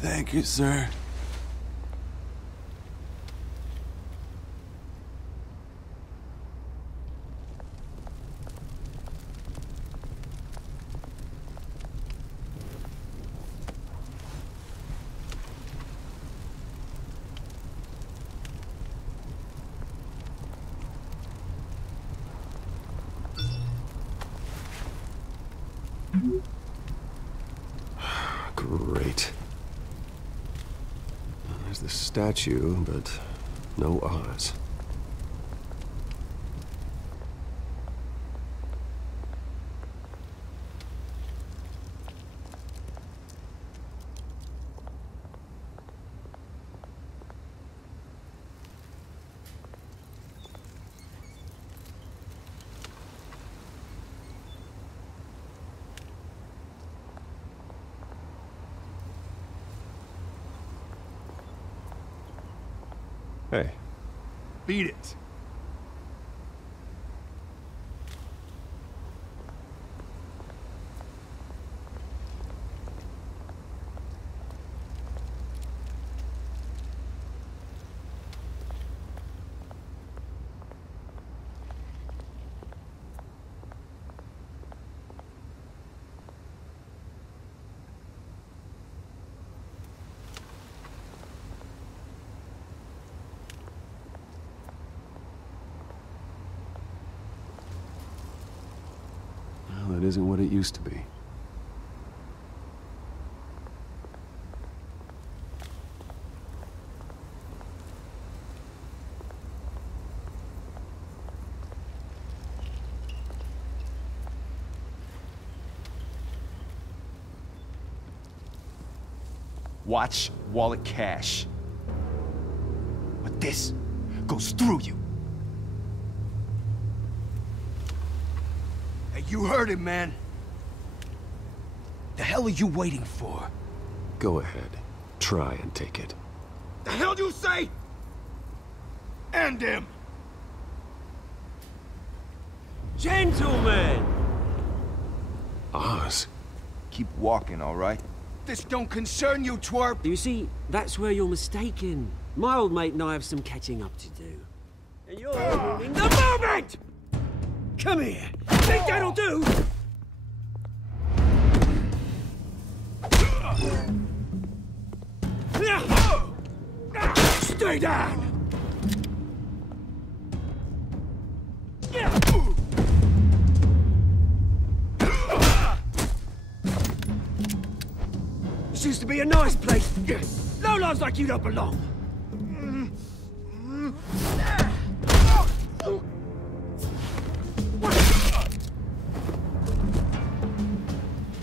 Thank you, sir. Great. There's the statue, but no Oz. Hey. Beat it. Well, it isn't what it used to be. Watch wallet cash. But this goes through you. Hey, you heard it, man. The hell are you waiting for? Go ahead. Try and take it. The hell you say? End him! Gentlemen! Oz? Keep walking, all right? This don't concern you, twerp! You see, that's where you're mistaken. My old mate and I have some catching up to do. And you're ruining the moment! Come here! Think that'll do? Stay down! This used to be a nice place. Lowlifes like you don't belong.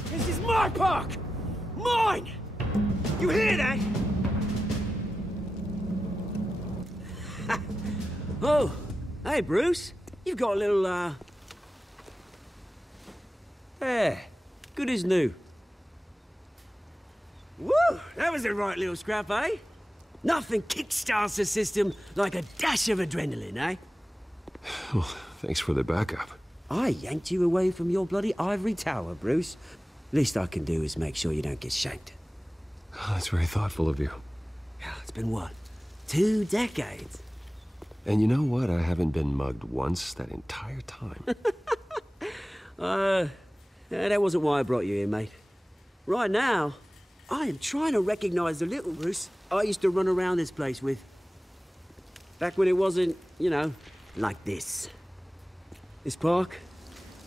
This is my park! Mine! You hear that? Oh, hey, Bruce. You've got a little, There. Good as new. Woo! That was a right little scrap, eh? Nothing kickstarts the system like a dash of adrenaline, eh? Well, thanks for the backup. I yanked you away from your bloody ivory tower, Bruce. Least I can do is make sure you don't get shanked. Oh, that's very thoughtful of you. It's been what? 2 decades? And you know what? I haven't been mugged once that entire time. That wasn't why I brought you here, mate. Right now, I am trying to recognize the little Bruce I used to run around this place with. Back when it wasn't, you know, like this. This park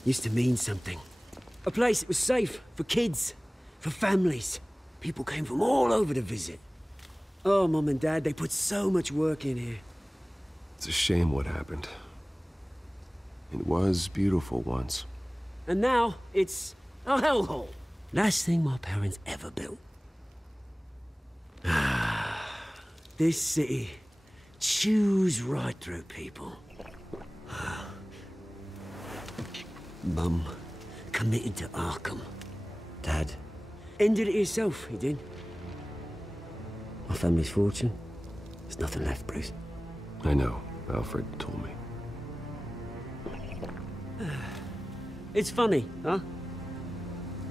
used to mean something. A place that was safe for kids, for families. People came from all over to visit. Oh, Mum and Dad, they put so much work in here. It's a shame what happened. It was beautiful once. And now it's a hellhole. Last thing my parents ever built. This city chews right through people. Mum committed to Arkham. Dad ended it himself, he did. My family's fortune, there's nothing left, Bruce. I know. Alfred told me. It's funny, huh?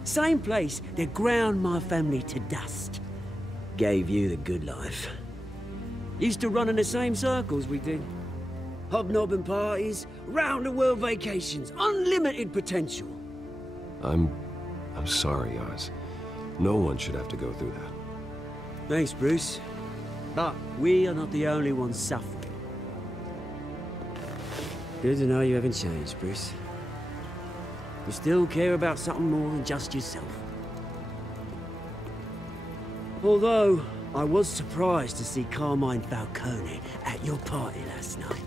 Same place that ground my family to dust. Gave you the good life. Used to run in the same circles we did. Hobnobbing parties, round-the-world vacations, unlimited potential. I'm sorry, Oz. No one should have to go through that. Thanks, Bruce. But we are not the only ones suffering. Good to know you haven't changed, Bruce. You still care about something more than just yourself. Although, I was surprised to see Carmine Falcone at your party last night.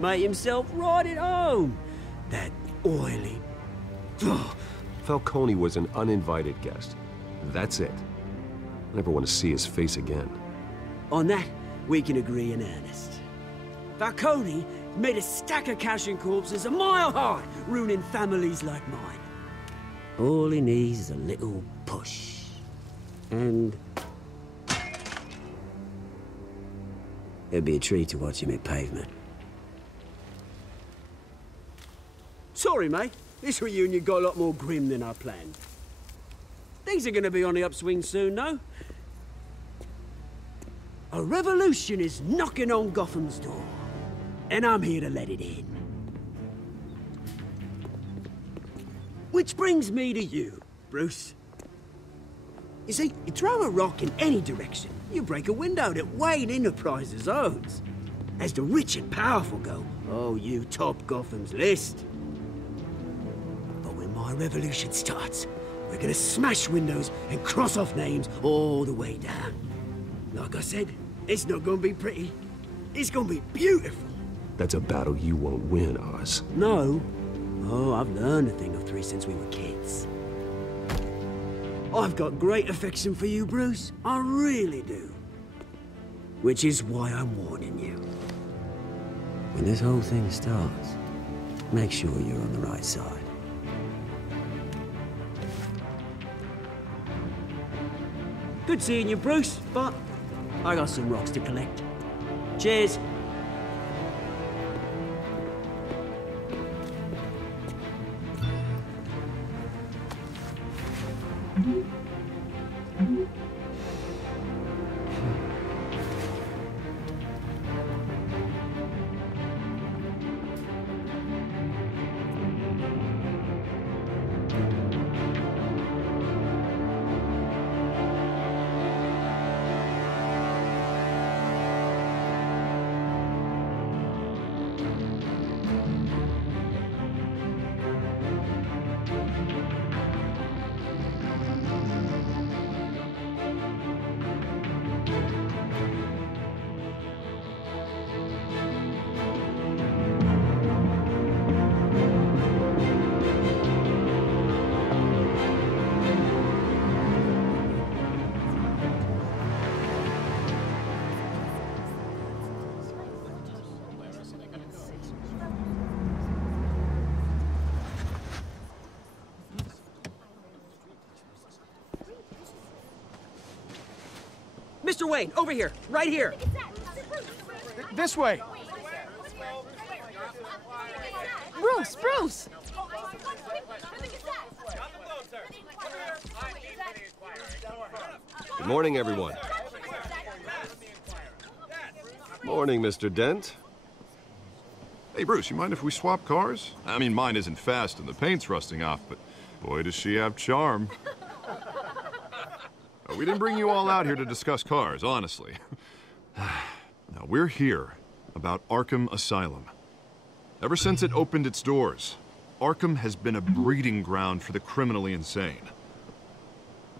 Made himself right at home. That oily... Falcone was an uninvited guest. That's it. I never want to see his face again. On that, we can agree in earnest. Falcone made a stack of cash and corpses a mile high, ruining families like mine. All he needs is a little push. And... it'd be a treat to watch him hit pavement. Sorry, mate. This reunion got a lot more grim than I planned. Things are gonna be on the upswing soon, though. A revolution is knocking on Gotham's door. And I'm here to let it in. Which brings me to you, Bruce. You see, you throw a rock in any direction, you break a window that Wayne Enterprises owns. As the rich and powerful go, oh, you top Gotham's list. But when my revolution starts, we're gonna smash windows and cross off names all the way down. Like I said, it's not gonna be pretty. It's gonna be beautiful. That's a battle you won't win, Oz. No. Oh, I've learned a thing or three since we were kids. I've got great affection for you, Bruce. I really do. Which is why I'm warning you. When this whole thing starts, make sure you're on the right side. Good seeing you, Bruce, but I got some rocks to collect. Cheers. Mr. Wayne, over here, right here. This way. Bruce, Bruce! Good morning, everyone. Morning, Mr. Dent. Hey, Bruce, you mind if we swap cars? I mean, mine isn't fast and the paint's rusting off, but boy, does she have charm. We didn't bring you all out here to discuss cars, honestly. Now, we're here about Arkham Asylum. Ever since it opened its doors, Arkham has been a breeding ground for the criminally insane.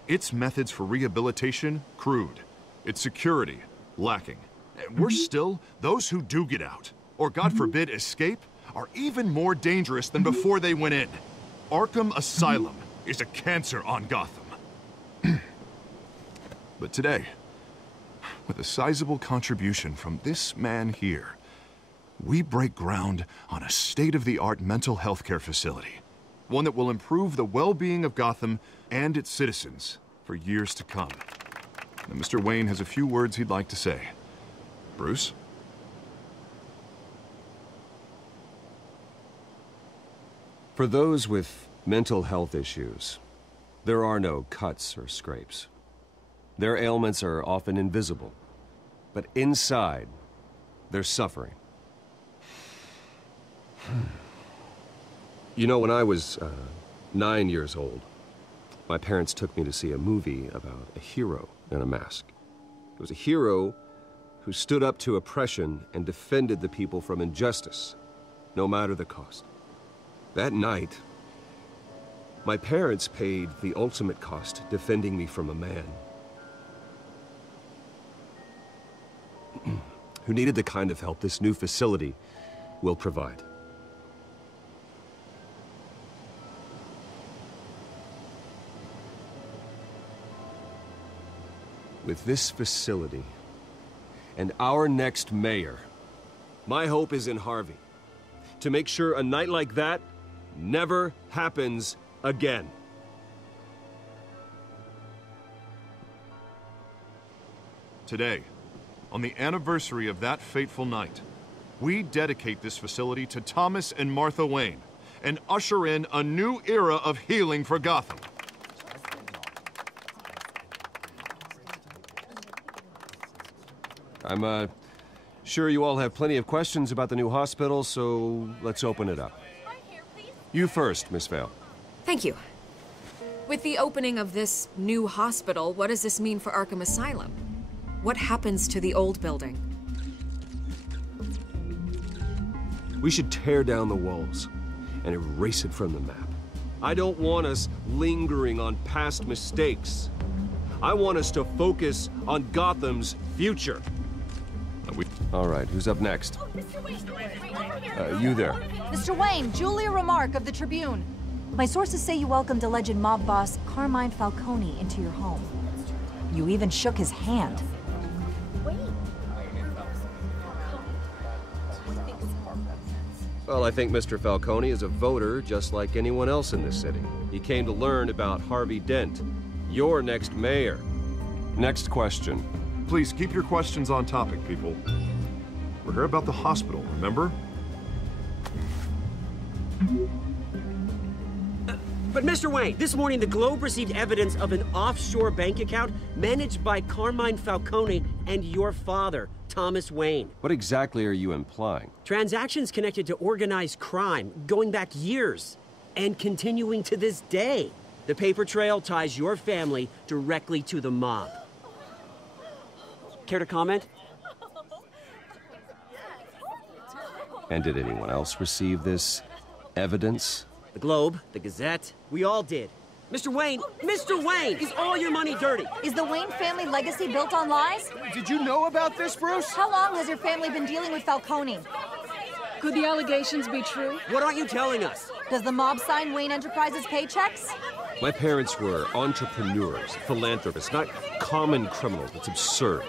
Its methods for rehabilitation, crude. Its security, lacking. And we're still, those who do get out, or God forbid, escape, are even more dangerous than before they went in. Arkham Asylum is a cancer on Gotham. But today, with a sizable contribution from this man here, we break ground on a state-of-the-art mental health care facility. One that will improve the well-being of Gotham and its citizens for years to come. Now, Mr. Wayne has a few words he'd like to say. Bruce? For those with mental health issues, there are no cuts or scrapes. Their ailments are often invisible, but inside, they're suffering. You know, when I was 9 years old, my parents took me to see a movie about a hero in a mask. It was a hero who stood up to oppression and defended the people from injustice, no matter the cost. That night, my parents paid the ultimate cost defending me from a man who needed the kind of help this new facility will provide. With this facility and our next mayor, my hope is in Harvey, to make sure a night like that never happens again. Today, on the anniversary of that fateful night, we dedicate this facility to Thomas and Martha Wayne and usher in a new era of healing for Gotham. I'm sure you all have plenty of questions about the new hospital, so let's open it up. You first, Miss Vale. Thank you. With the opening of this new hospital, what does this mean for Arkham Asylum? What happens to the old building? We should tear down the walls and erase it from the map. I don't want us lingering on past mistakes. I want us to focus on Gotham's future. All right, who's up next? You there. Mr. Wayne, Julia Remark of the Tribune. My sources say you welcomed alleged mob boss Carmine Falcone into your home. You even shook his hand. Well, I think Mr. Falcone is a voter just like anyone else in this city. He came to learn about Harvey Dent, your next mayor. Next question. Please keep your questions on topic, people. We're here about the hospital, remember? But Mr. Wayne, this morning the Globe received evidence of an offshore bank account managed by Carmine Falcone and your father, Thomas Wayne. What exactly are you implying? Transactions connected to organized crime going back years and continuing to this day. The paper trail ties your family directly to the mob. Care to comment? And did anyone else receive this evidence? The Globe, the Gazette, we all did. Mr. Wayne, is all your money dirty? Is the Wayne family legacy built on lies? Did you know about this, Bruce? How long has your family been dealing with Falcone? Could the allegations be true? What aren't you telling us? Does the mob sign Wayne Enterprises paychecks? My parents were entrepreneurs, philanthropists, not common criminals. It's absurd.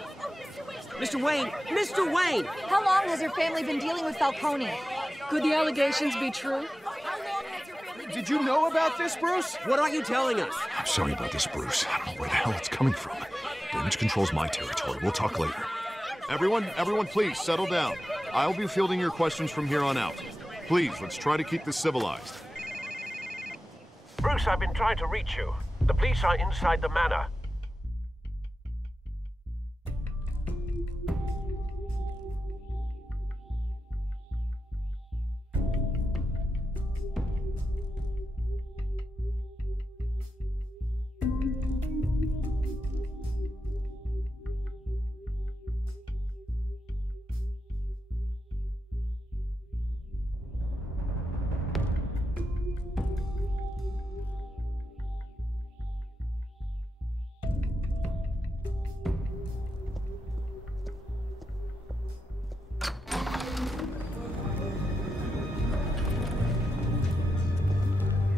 Mr. Wayne! How long has your family been dealing with Falcone? Could the allegations be true? Did you know about this, Bruce? What aren't you telling us? I'm sorry about this, Bruce. I don't know where the hell it's coming from. Damage control's my territory. We'll talk later. Everyone, please settle down. I'll be fielding your questions from here on out. Please, let's try to keep this civilized. Bruce, I've been trying to reach you. The police are inside the manor.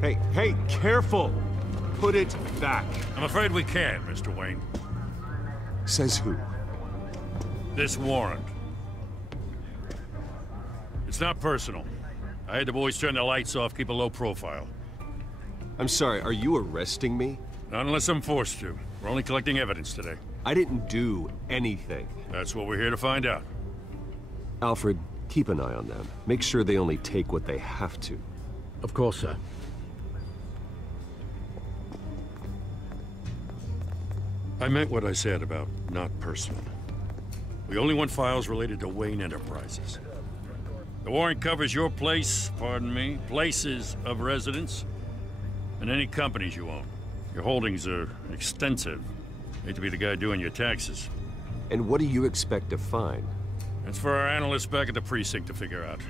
Hey, careful! Put it back. I'm afraid we can't, Mr. Wayne. Says who? This warrant. It's not personal. I had the boys turn the lights off, keep a low profile. I'm sorry, are you arresting me? Not unless I'm forced to. We're only collecting evidence today. I didn't do anything. That's what we're here to find out. Alfred, keep an eye on them. Make sure they only take what they have to. Of course, sir. I meant what I said about not personal. We only want files related to Wayne Enterprises. The warrant covers your place, pardon me, places of residence, and any companies you own. Your holdings are extensive. Hate to be the guy doing your taxes. And what do you expect to find? That's for our analysts back at the precinct to figure out.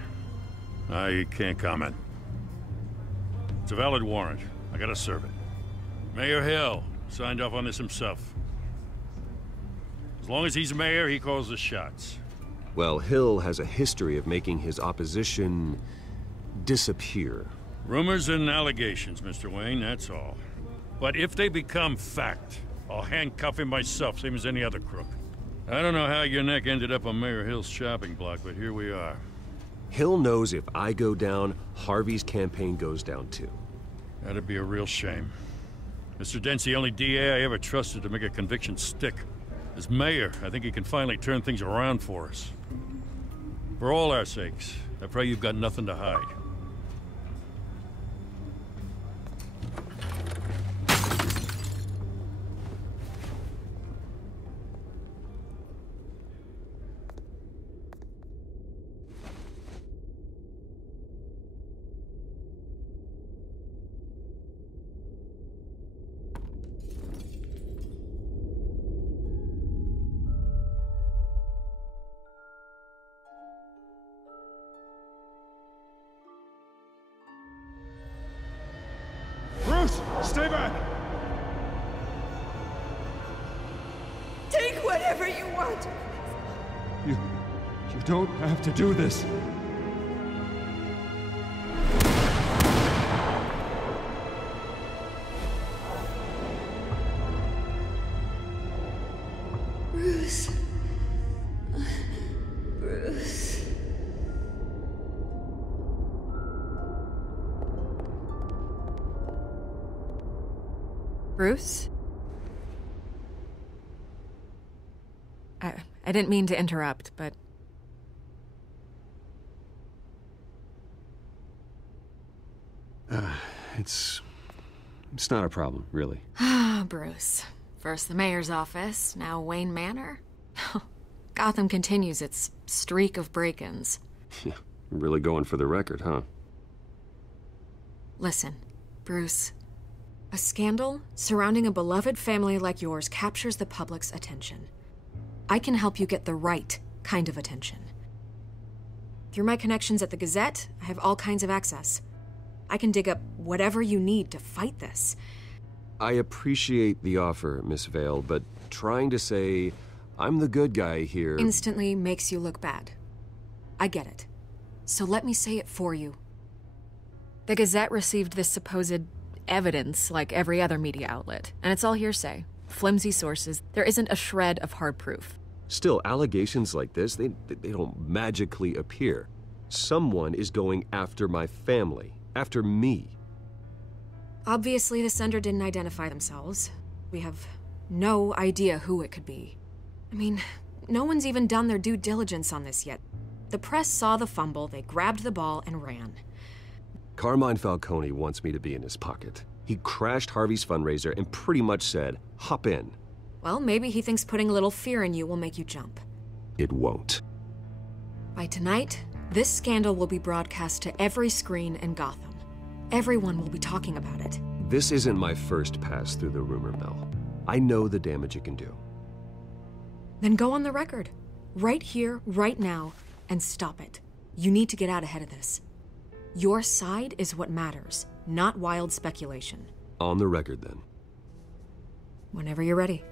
I can't comment. It's a valid warrant. I gotta serve it. Mayor Hill signed off on this himself. As long as he's mayor, he calls the shots. Well, Hill has a history of making his opposition disappear. Rumors and allegations, Mr. Wayne, that's all. But if they become fact, I'll handcuff him myself, same as any other crook. I don't know how your neck ended up on Mayor Hill's shopping block, but here we are. Hill knows if I go down, Harvey's campaign goes down too. That'd be a real shame. Mr. Dent's the only DA I ever trusted to make a conviction stick. As mayor, I think he can finally turn things around for us. For all our sakes, I pray you've got nothing to hide. Stay back! Take whatever you want. You don't have to do this. Bruce. Bruce. Bruce? I didn't mean to interrupt, but... It's not a problem, really. Ah, Bruce. First the mayor's office, now Wayne Manor. Gotham continues its streak of break-ins. Yeah, really going for the record, huh? Listen, Bruce. A scandal surrounding a beloved family like yours captures the public's attention. I can help you get the right kind of attention. Through my connections at the Gazette, I have all kinds of access. I can dig up whatever you need to fight this. I appreciate the offer, Miss Vale, but trying to say I'm the good guy here... instantly makes you look bad. I get it. So let me say it for you. The Gazette received this supposed evidence like every other media outlet, and it's all hearsay. Flimsy sources. There isn't a shred of hard proof. Still, allegations like this, they don't magically appear. Someone is going after my family, after me. Obviously, the sender didn't identify themselves. We have no idea who it could be. I mean, no one's even done their due diligence on this yet. The press saw the fumble, they grabbed the ball and ran. Carmine Falcone wants me to be in his pocket. He crashed Harvey's fundraiser and pretty much said, hop in. Well, maybe he thinks putting a little fear in you will make you jump. It won't. By tonight, this scandal will be broadcast to every screen in Gotham. Everyone will be talking about it. This isn't my first pass through the rumor mill. I know the damage it can do. Then go on the record. Right here, right now, and stop it. You need to get out ahead of this. Your side is what matters, not wild speculation. On the record, then. Whenever you're ready.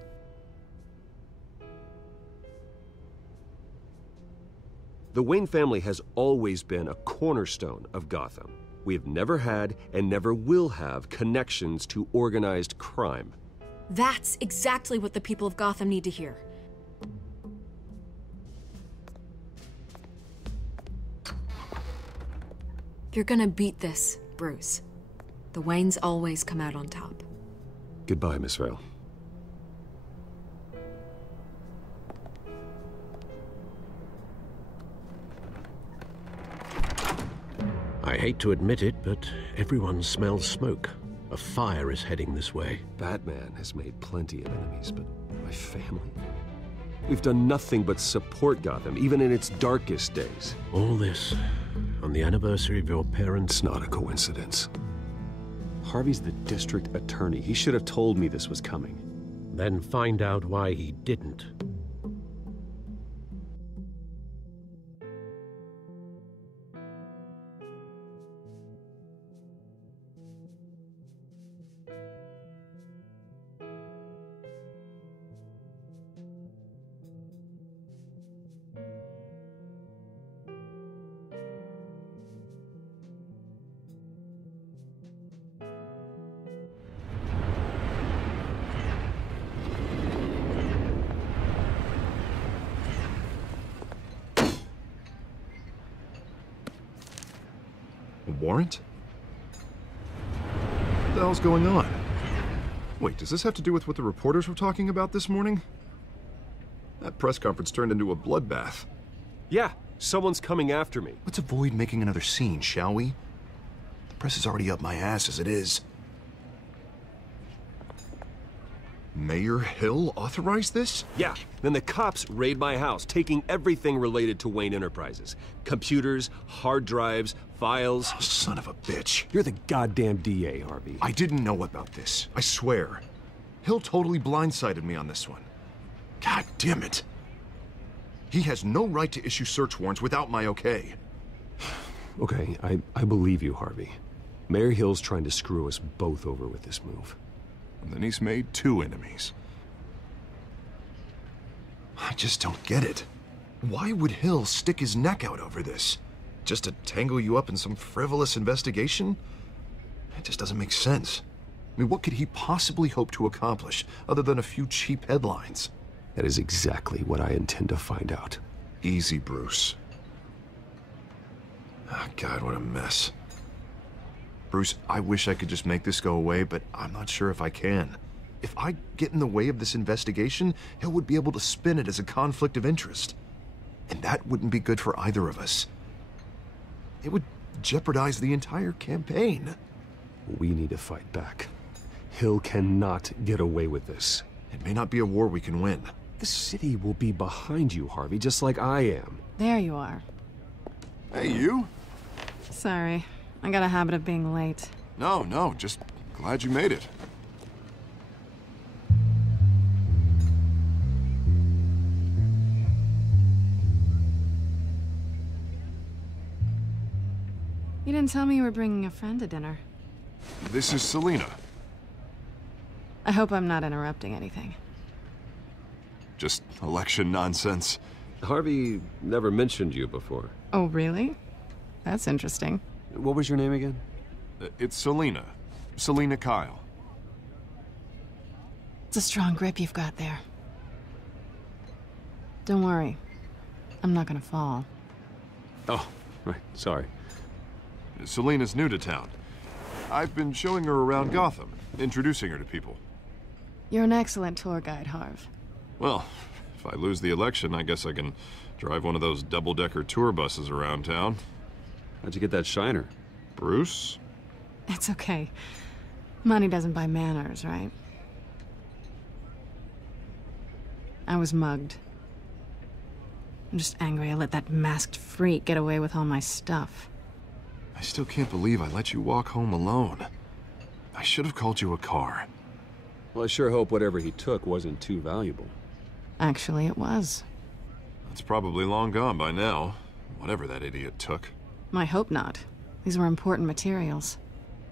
The Wayne family has always been a cornerstone of Gotham. We have never had and never will have connections to organized crime. That's exactly what the people of Gotham need to hear. You're gonna beat this, Bruce. The Waynes always come out on top. Goodbye, Miss Vale. I hate to admit it, but everyone smells smoke. A fire is heading this way. Batman has made plenty of enemies, but my family? We've done nothing but support Gotham, even in its darkest days. All this on the anniversary of your parents'... It's not a coincidence. Harvey's the district attorney. He should have told me this was coming. Then find out why he didn't. Warrant? What the hell's going on? Wait, does this have to do with what the reporters were talking about this morning? That press conference turned into a bloodbath. Yeah, someone's coming after me. Let's avoid making another scene, shall we? The press is already up my ass as it is. Mayor Hill authorized this? Yeah, then the cops raid my house, taking everything related to Wayne Enterprises. Computers, hard drives, files. Oh, son of a bitch. You're the goddamn DA, Harvey. I didn't know about this, I swear. Hill totally blindsided me on this one. God damn it. He has no right to issue search warrants without my okay. Okay, I believe you, Harvey. Mayor Hill's trying to screw us both over with this move. And then he's made 2 enemies. I just don't get it. Why would Hill stick his neck out over this? Just to tangle you up in some frivolous investigation? It just doesn't make sense. I mean, what could he possibly hope to accomplish other than a few cheap headlines? That is exactly what I intend to find out. Easy, Bruce. Oh, God, what a mess. Bruce, I wish I could just make this go away, but I'm not sure if I can. If I get in the way of this investigation, Hill would be able to spin it as a conflict of interest. And that wouldn't be good for either of us. It would jeopardize the entire campaign. We need to fight back. Hill cannot get away with this. It may not be a war we can win. The city will be behind you, Harvey, just like I am. There you are. Hey, you? Sorry. I got a habit of being late. No, just glad you made it. You didn't tell me you were bringing a friend to dinner. This is Selina. I hope I'm not interrupting anything. Just election nonsense. Harvey never mentioned you before. Oh, really? That's interesting. What was your name again? It's Selina. Selina Kyle. It's a strong grip you've got there. Don't worry. I'm not gonna fall. Oh, right. Sorry. Selina's new to town. I've been showing her around Gotham, introducing her to people. You're an excellent tour guide, Harv. Well, if I lose the election, I guess I can drive one of those double-decker tour buses around town. How'd you get that shiner? Bruce? It's okay. Money doesn't buy manners, right? I was mugged. I'm just angry I let that masked freak get away with all my stuff. I still can't believe I let you walk home alone. I should have called you a car. Well, I sure hope whatever he took wasn't too valuable. Actually, it was. It's probably long gone by now, whatever that idiot took. I hope not. These were important materials.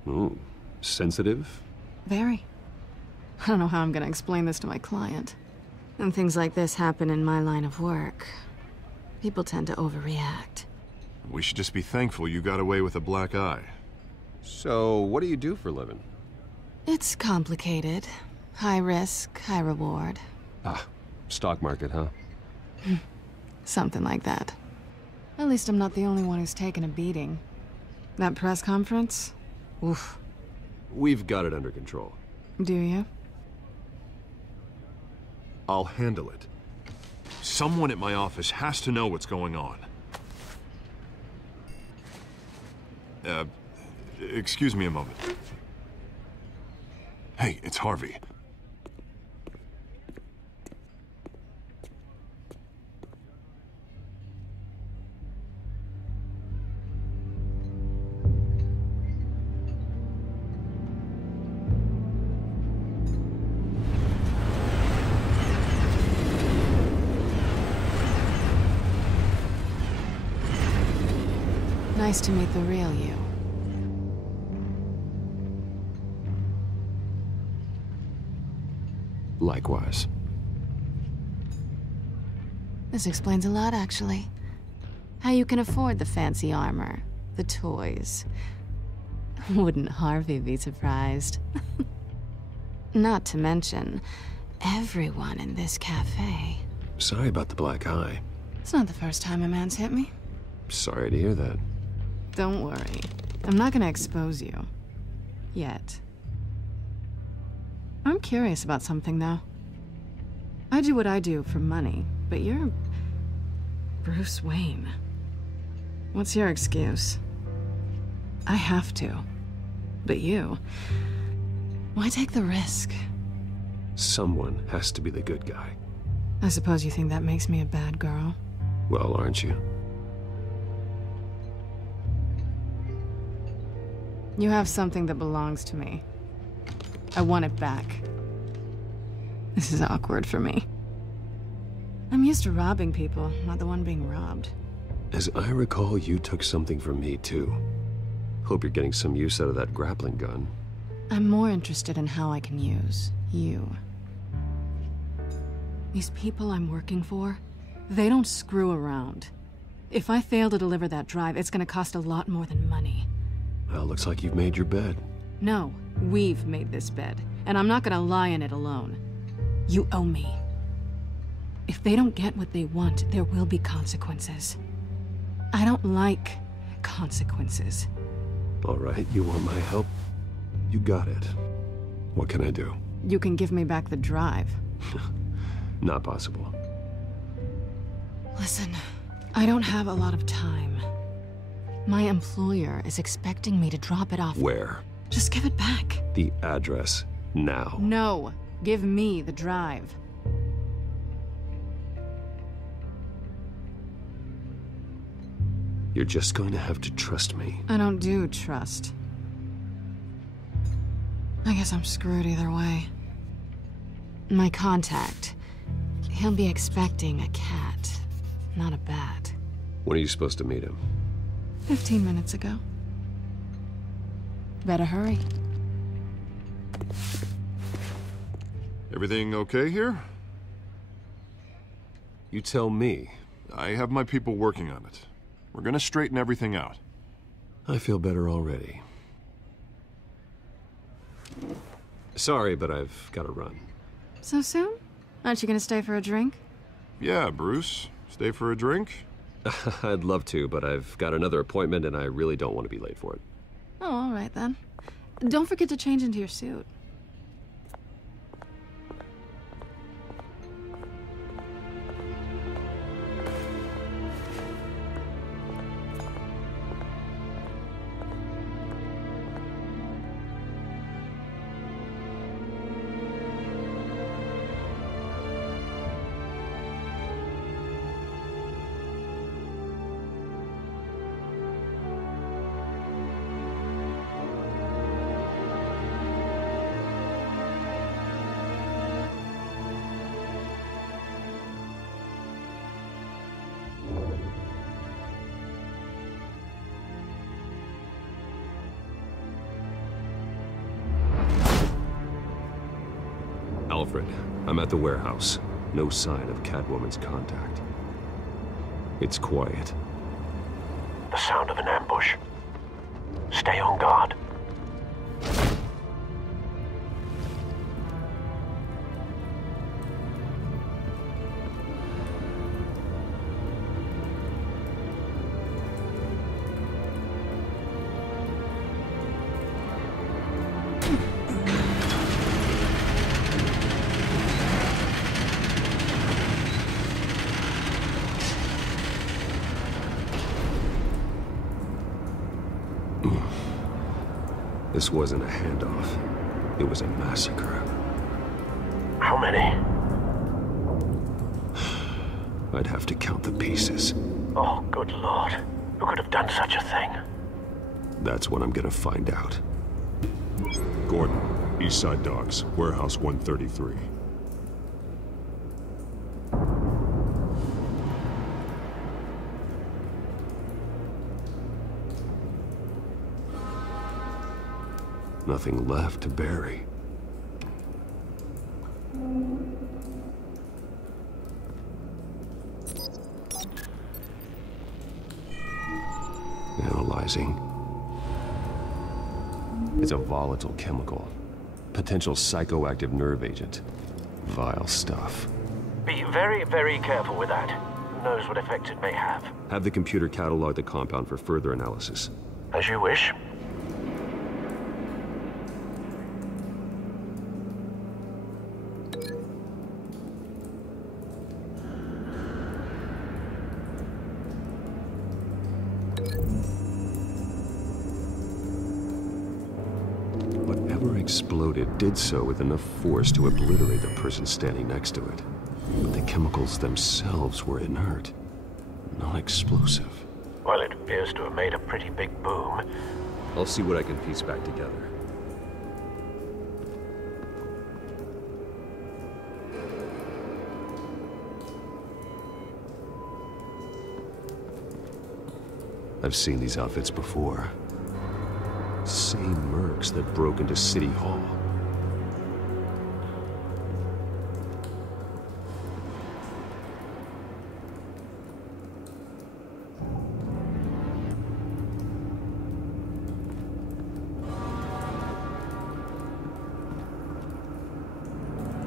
Ooh, sensitive? Very. I don't know how I'm gonna explain this to my client. When things like this happen in my line of work, people tend to overreact. We should just be thankful you got away with a black eye. So, what do you do for a living? It's complicated. High risk, high reward. Ah, stock market, huh? Something like that. At least I'm not the only one who's taken a beating. That press conference? Oof. We've got it under control. Do you? I'll handle it. Someone at my office has to know what's going on. Excuse me a moment. Hey, it's Harvey. Nice to meet the real you. Likewise. This explains a lot, actually. How you can afford the fancy armor, the toys. Wouldn't Harvey be surprised? Not to mention, everyone in this cafe. Sorry about the black eye. It's not the first time a man's hit me. Sorry to hear that. Don't worry. I'm not gonna expose you. Yet. I'm curious about something, though. I do what I do for money, but you're... Bruce Wayne. What's your excuse? I have to. But you... Why take the risk? Someone has to be the good guy. I suppose you think that makes me a bad girl? Well, aren't you? You have something that belongs to me. I want it back. This is awkward for me. I'm used to robbing people, not the one being robbed. As I recall, you took something from me, too. Hope you're getting some use out of that grappling gun. I'm more interested in how I can use you. These people I'm working for, they don't screw around. If I fail to deliver that drive, it's gonna cost a lot more than money. Well, looks like you've made your bed. No, we've made this bed, and I'm not gonna lie in it alone. You owe me. If they don't get what they want, there will be consequences. I don't like consequences. All right, you want my help? You got it. What can I do? You can give me back the drive. Not possible. Listen, I don't have a lot of time. My employer is expecting me to drop it off. Where? Just give it back. The address, now. No, give me the drive. You're just going to have to trust me. I don't do trust. I guess I'm screwed either way. My contact, he'll be expecting a cat, not a bat. When are you supposed to meet him? 15 minutes ago. Better hurry. Everything okay here? You tell me. I have my people working on it. We're gonna straighten everything out. I feel better already. Sorry, but I've got to run. So soon? Aren't you gonna stay for a drink? Yeah, Bruce. Stay for a drink? I'd love to, but I've got another appointment and I really don't want to be late for it. Oh, all right then. Don't forget to change into your suit. Alfred, I'm at the warehouse. No sign of Catwoman's contact. It's quiet. The sound of an ambush. Stay on guard. This wasn't a handoff. It was a massacre. How many? I'd have to count the pieces. Oh, good Lord. Who could have done such a thing? That's what I'm gonna find out. Gordon, Eastside Docks, Warehouse 133. Nothing left to bury. Analyzing. It's a volatile chemical. Potential psychoactive nerve agent. Vile stuff. Be very, very careful with that. Who knows what effect it may have. Have the computer catalog the compound for further analysis. As you wish. Whatever exploded did so with enough force to obliterate the person standing next to it. But the chemicals themselves were inert, non-explosive. Well, it appears to have made a pretty big boom. I'll see what I can piece back together. I've seen these outfits before. Same mercs that broke into City Hall.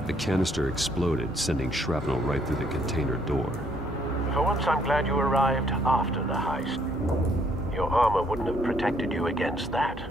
The canister exploded, sending shrapnel right through the container door. For once, I'm glad you arrived after the heist. Your armor wouldn't have protected you against that.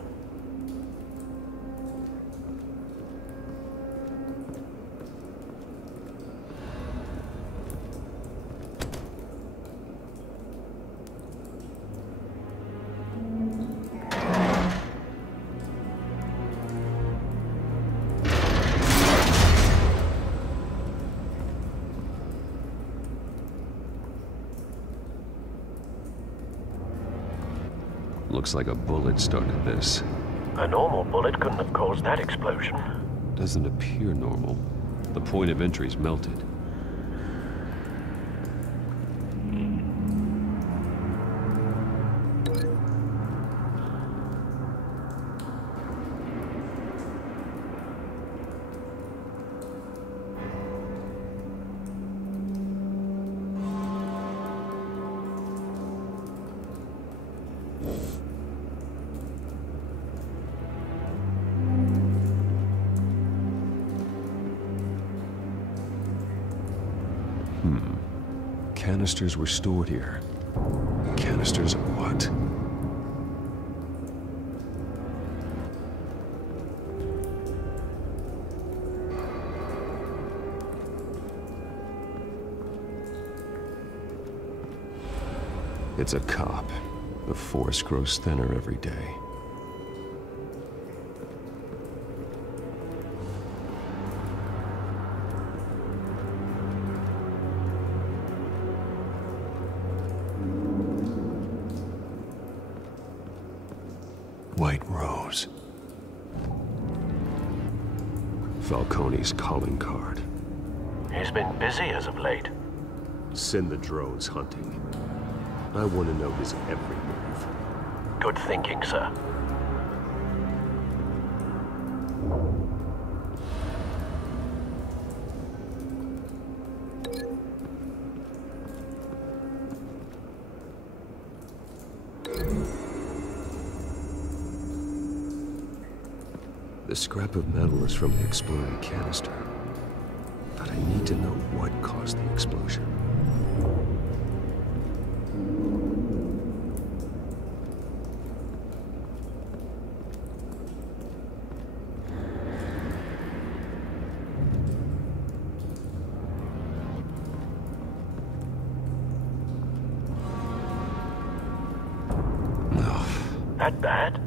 Looks like a bullet started this. A normal bullet couldn't have caused that explosion. Doesn't appear normal. The point of entry's melted. Canisters were stored here. Canisters of what? It's a cop. The force grows thinner every day. White Rose. Falcone's calling card. He's been busy as of late. Send the drones hunting. I want to know his every move. Good thinking, sir. The scrap of metal is from the exploding canister. But I need to know what caused the explosion. That bad?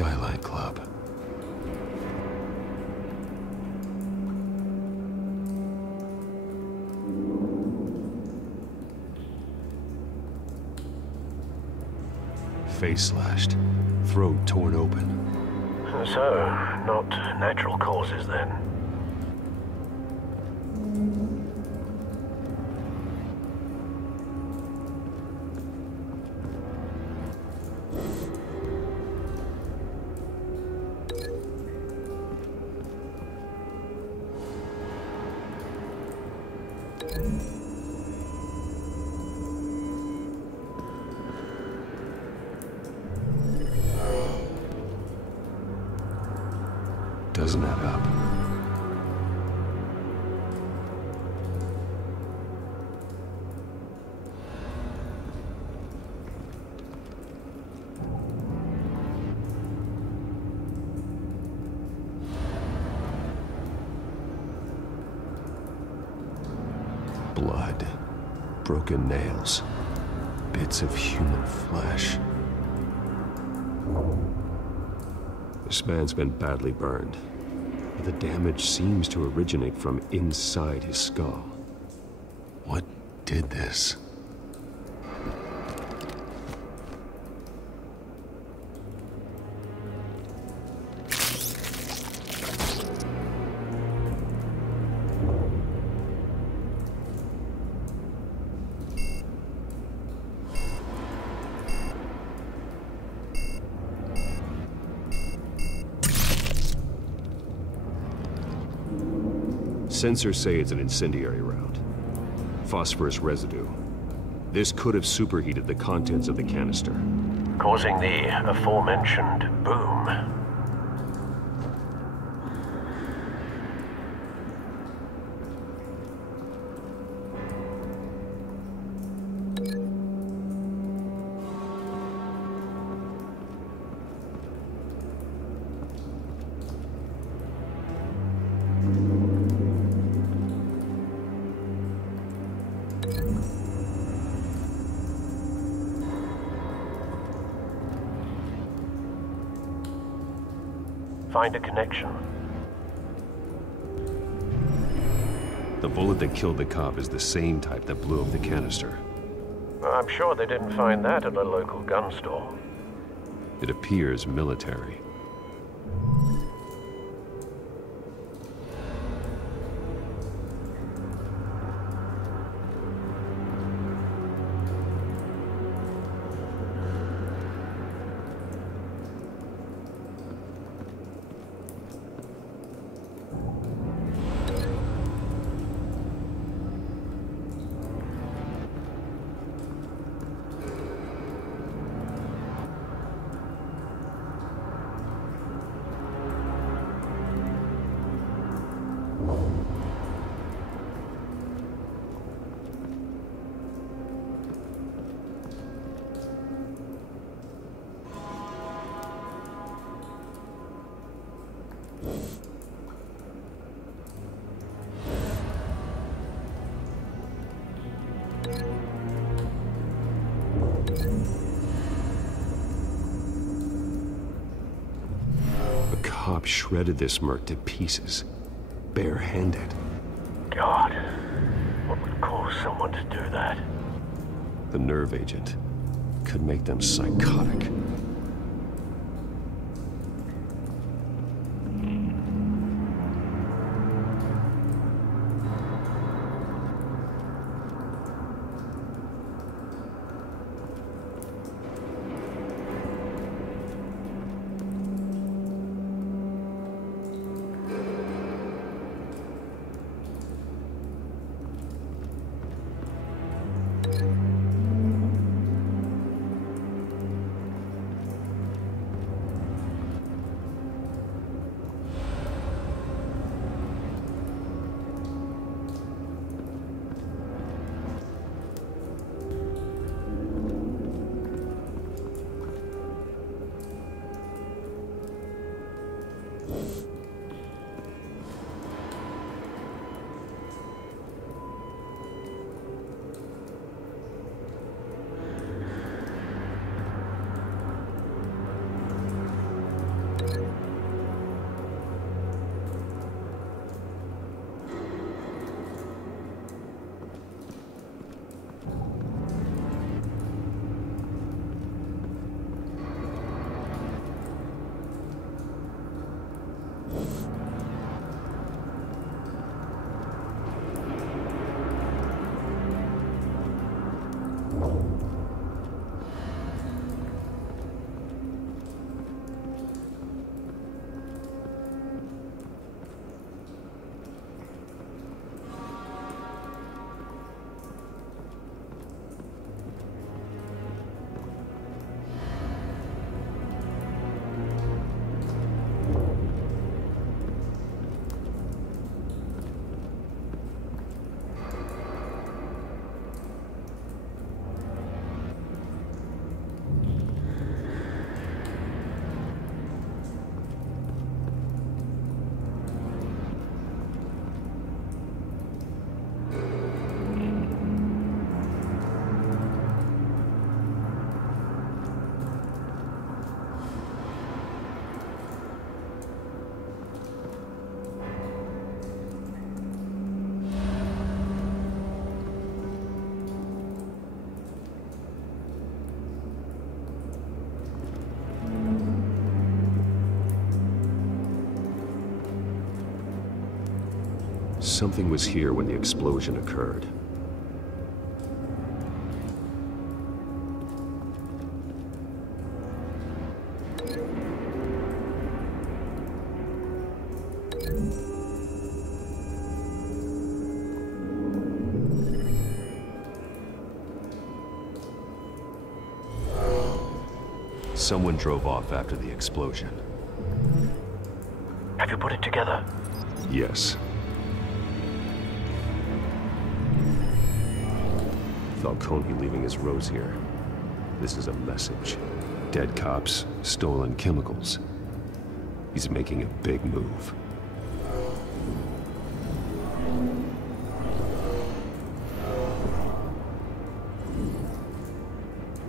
Skyline Club. Face slashed, throat torn open. So, not natural causes then? Doesn't add up. Blood, broken nails, bits of human flesh. This man's been badly burned, but the damage seems to originate from inside his skull. What did this? Sensors say it's an incendiary round. Phosphorus residue. This could have superheated the contents of the canister, Causing the aforementioned boom. Find a connection. The bullet that killed the cop is the same type that blew up the canister. I'm sure they didn't find that at a local gun store. It appears military. Cop shredded this merc to pieces, bare-handed. God, what would cause someone to do that? The nerve agent could make them psychotic. something was here when the explosion occurred. Someone drove off after the explosion. Have you put it together? Yes. Falcone leaving his rose here. This is a message. Dead cops, stolen chemicals. He's making a big move.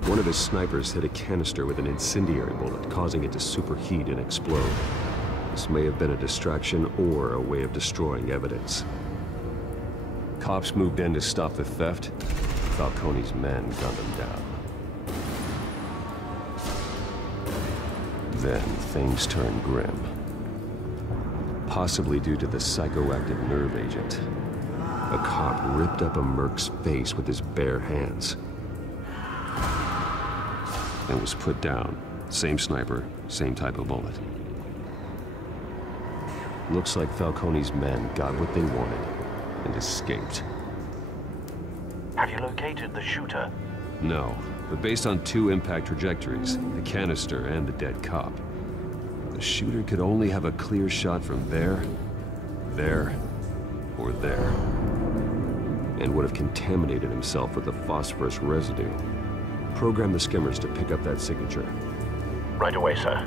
One of his snipers hit a canister with an incendiary bullet, causing it to superheat and explode. This may have been a distraction or a way of destroying evidence. Cops moved in to stop the theft. Falcone's men gunned him down. Then things turned grim. Possibly due to the psychoactive nerve agent. A cop ripped up a merc's face with his bare hands. And was put down. Same sniper, same type of bullet. Looks like Falcone's men got what they wanted and escaped. Have you located the shooter? No, but based on 2 impact trajectories, the canister and the dead cop, the shooter could only have a clear shot from there, or there, and would have contaminated himself with the phosphorus residue. Program the skimmers to pick up that signature. Right away, sir.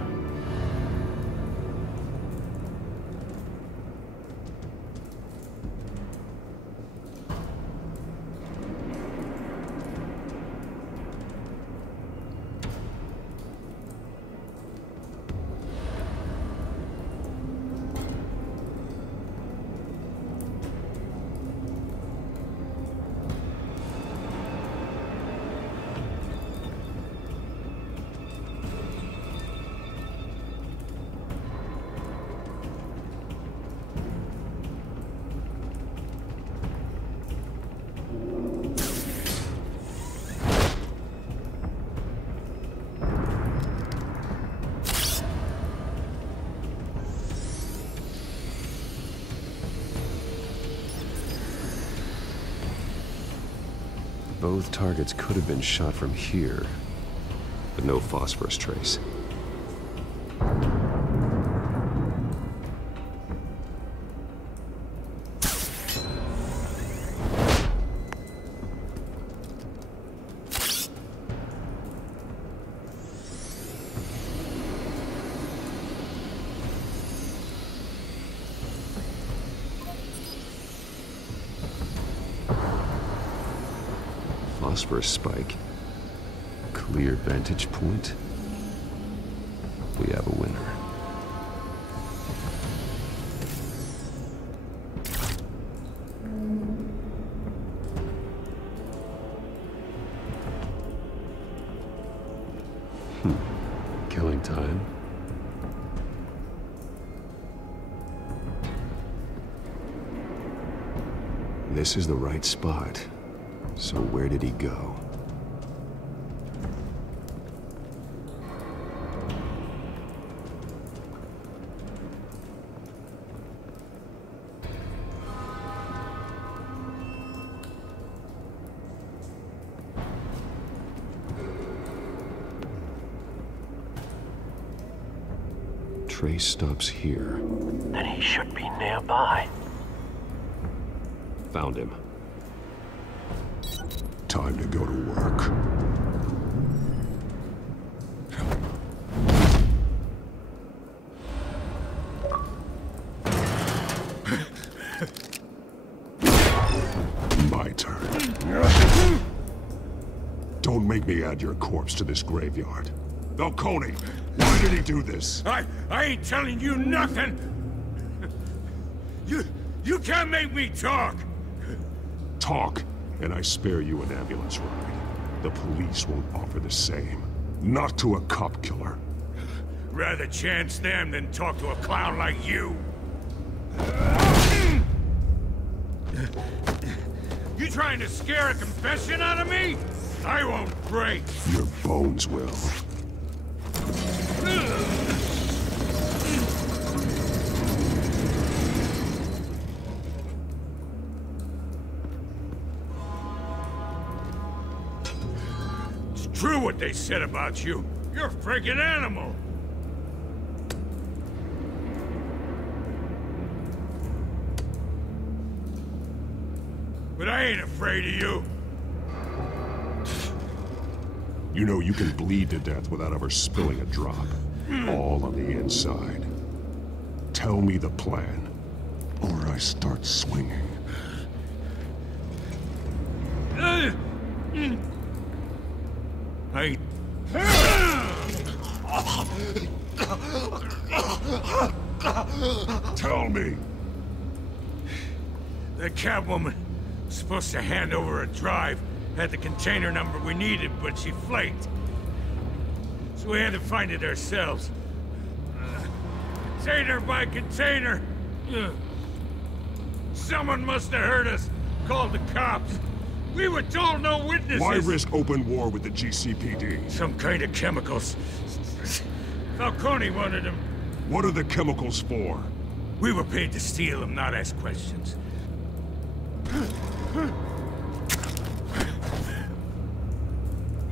Both targets could have been shot from here, but no phosphorus trace. Phosphorus spike. Clear vantage point. We have a winner. Killing time. This is the right spot. So where did he go? Trace stops here. Then he should be nearby. Found him. Time to go to work. My turn. Don't make me add your corpse to this graveyard. Falcone, why did he do this? I ain't telling you nothing! You can't make me talk! Talk, and I spare you an ambulance ride. The police won't offer the same. Not to a cop killer. Rather chance them than talk to a clown like you. You trying to scare a confession out of me? I won't break. Your bones will. It's true what they said about you. You're a freaking animal. But I ain't afraid of you. You know you can bleed to death without ever spilling a drop. All on the inside. Tell me the plan, or I start swinging. Tell me. The Catwoman was supposed to hand over a drive. Had the container number we needed, but she flaked. So we had to find it ourselves. Container by container. Someone must have heard us. Called the cops. We were told no witnesses. Why risk open war with the GCPD? Some kind of chemicals. Falcone wanted them. What are the chemicals for? We were paid to steal them, not ask questions.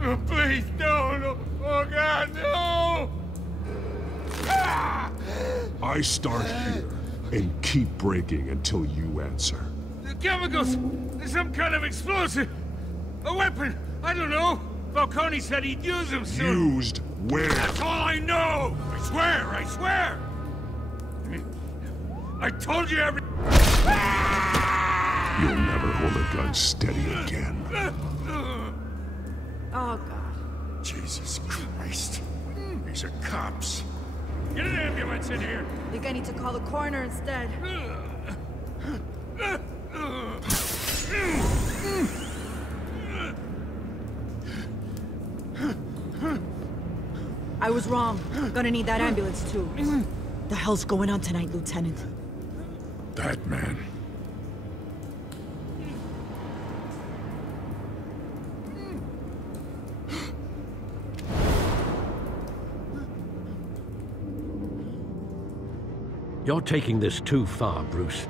Oh, please, no. Oh, God, no! I start here and keep breaking until you answer. The chemicals! There's some kind of explosive! A weapon! I don't know! Falcone said he'd use them soon! Used where? That's all I know! I swear! I told you every... You'll never hold a gun steady again. Oh, God. Jesus Christ. These are cops. Get an ambulance in here! I think I need to call the coroner instead. I was wrong. Gonna need that ambulance, too. The hell's going on tonight, Lieutenant? Batman. You're taking this too far, Bruce.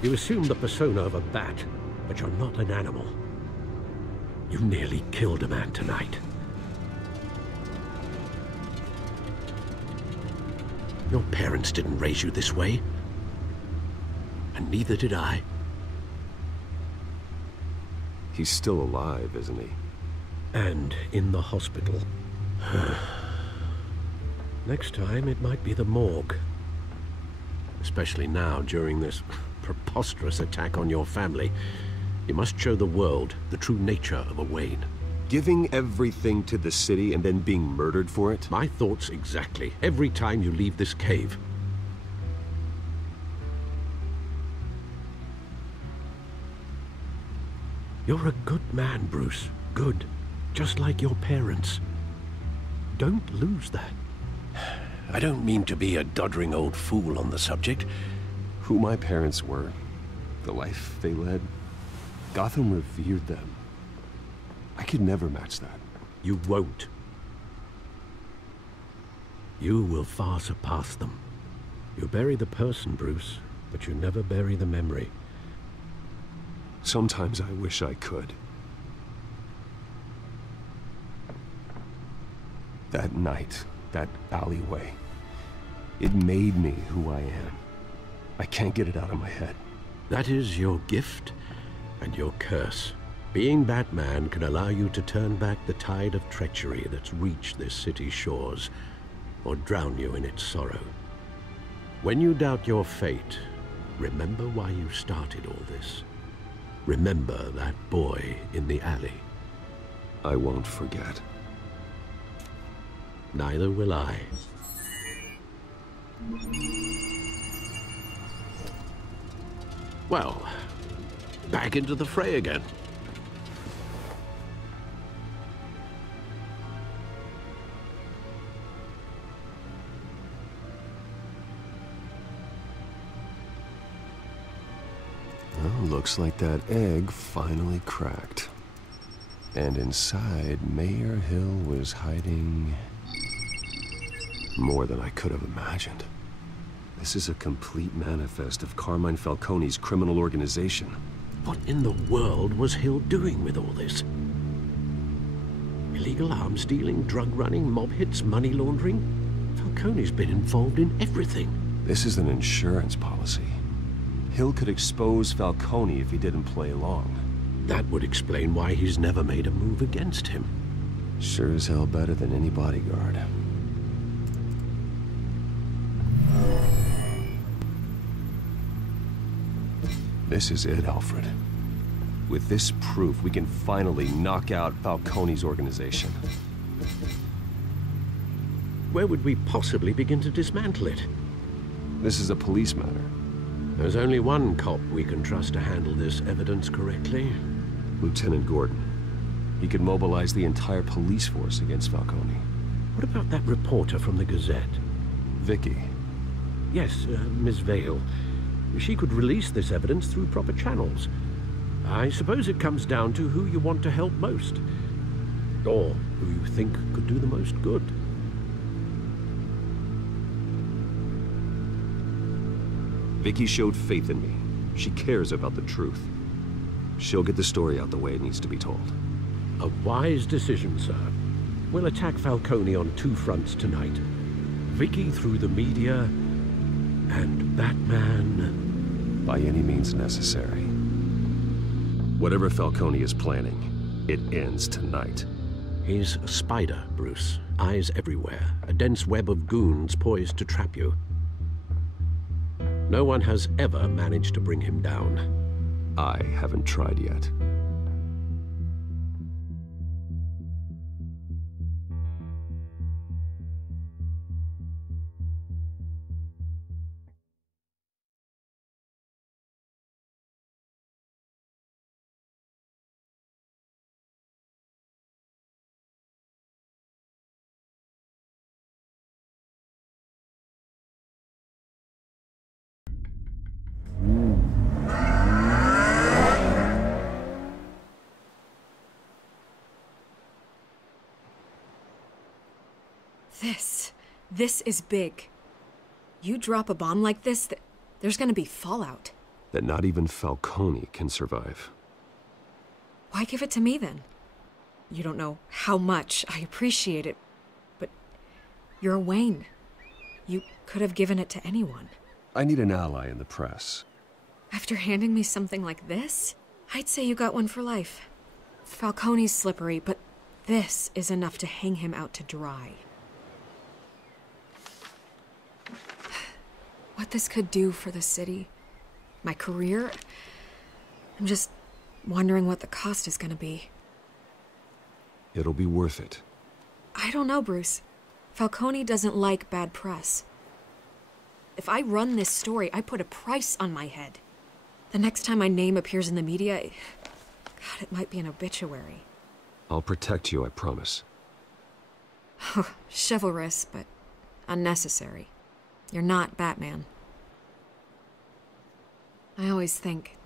You assume the persona of a bat, but you're not an animal. You nearly killed a man tonight. Your parents didn't raise you this way. And neither did I. He's still alive, isn't he? And in the hospital. Next time, it might be the morgue. Especially now, during this preposterous attack on your family. You must show the world the true nature of a Wayne. Giving everything to the city and then being murdered for it? My thoughts exactly. Every time you leave this cave. You're a good man, Bruce. Good. Just like your parents. Don't lose that. I don't mean to be a doddering old fool on the subject. Who my parents were, the life they led, Gotham revered them. I could never match that. You won't. You will far surpass them. You bury the person, Bruce, but you never bury the memory. Sometimes I wish I could. That night, that alleyway, it made me who I am. I can't get it out of my head. That is your gift and your curse. Being Batman can allow you to turn back the tide of treachery that's reached this city's shores, or drown you in its sorrow. When you doubt your fate, remember why you started all this. Remember that boy in the alley. I won't forget. Neither will I. Well, back into the fray again. Well, looks like that egg finally cracked. And inside, Mayor Hill was hiding more than I could have imagined. This is a complete manifest of Carmine Falcone's criminal organization. What in the world was Hill doing with all this? Illegal arms dealing, drug running, mob hits, money laundering? Falcone's been involved in everything. This is an insurance policy. Hill could expose Falcone if he didn't play along. That would explain why he's never made a move against him. Sure as hell better than any bodyguard. This is it, Alfred. With this proof, we can finally knock out Falcone's organization. Where would we possibly begin to dismantle it? This is a police matter. There's only one cop we can trust to handle this evidence correctly. Lieutenant Gordon. He could mobilize the entire police force against Falcone. What about that reporter from the Gazette? Vicky. Yes, Miss Vale. She could release this evidence through proper channels. I suppose it comes down to who you want to help most. Or who you think could do the most good. Vicky showed faith in me. She cares about the truth. She'll get the story out the way it needs to be told. A wise decision, sir. We'll attack Falcone on two fronts tonight. Vicky through the media, and Batman... by any means necessary. Whatever Falcone is planning, it ends tonight. He's a spider, Bruce. Eyes everywhere. A dense web of goons poised to trap you. No one has ever managed to bring him down. I haven't tried yet. This is big. You drop a bomb like this, there's gonna be fallout. That not even Falcone can survive. Why give it to me then? You don't know how much I appreciate it, but you're Wayne. You could have given it to anyone. I need an ally in the press. After handing me something like this, I'd say you got one for life. Falcone's slippery, but this is enough to hang him out to dry. What this could do for the city, my career, I'm just wondering what the cost is gonna be. It'll be worth it. I don't know, Bruce. Falcone doesn't like bad press. If I run this story, I put a price on my head. The next time my name appears in the media, God, it might be an obituary. I'll protect you, I promise. Chivalrous, but unnecessary. You're not Batman. I always think,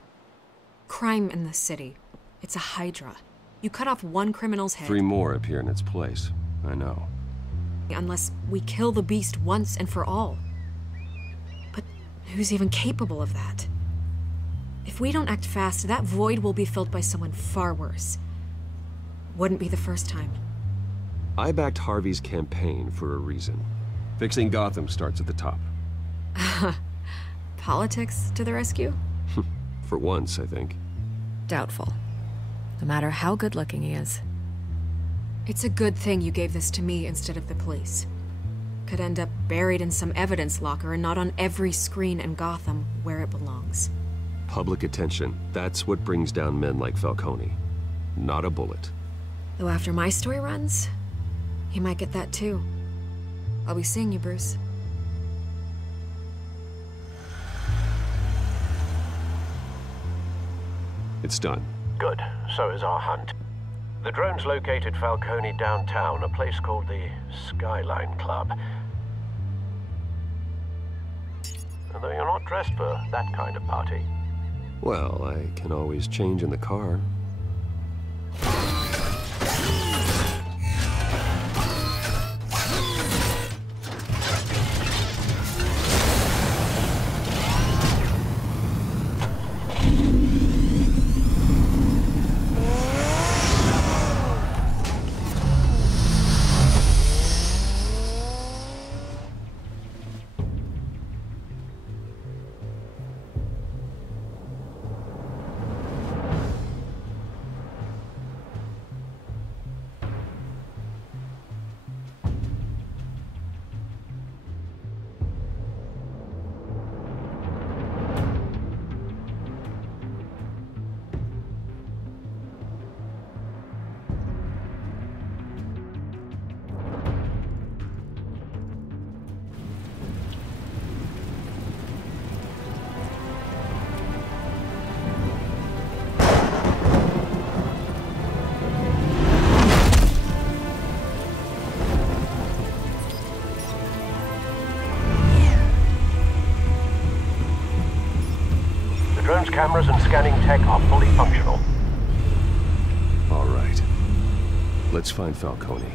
crime in the city, it's a hydra. You cut off one criminal's head... 3 more appear in its place. I know. Unless we kill the beast once and for all. But who's even capable of that? If we don't act fast, that void will be filled by someone far worse. Wouldn't be the first time. I backed Harvey's campaign for a reason. Fixing Gotham starts at the top. Politics to the rescue? For once, I think. Doubtful. No matter how good-looking he is. It's a good thing you gave this to me instead of the police. could end up buried in some evidence locker and not on every screen in Gotham where it belongs. Public attention. That's what brings down men like Falcone. Not a bullet. Though after my story runs, he might get that too. I'll be seeing you, Bruce. It's done. Good. So is our hunt. The drones located Falcone downtown, a place called the Skyline Club. Although you're not dressed for that kind of party. Well, I can always change in the car. Drone's cameras and scanning tech are fully functional. All right. Let's find Falcone.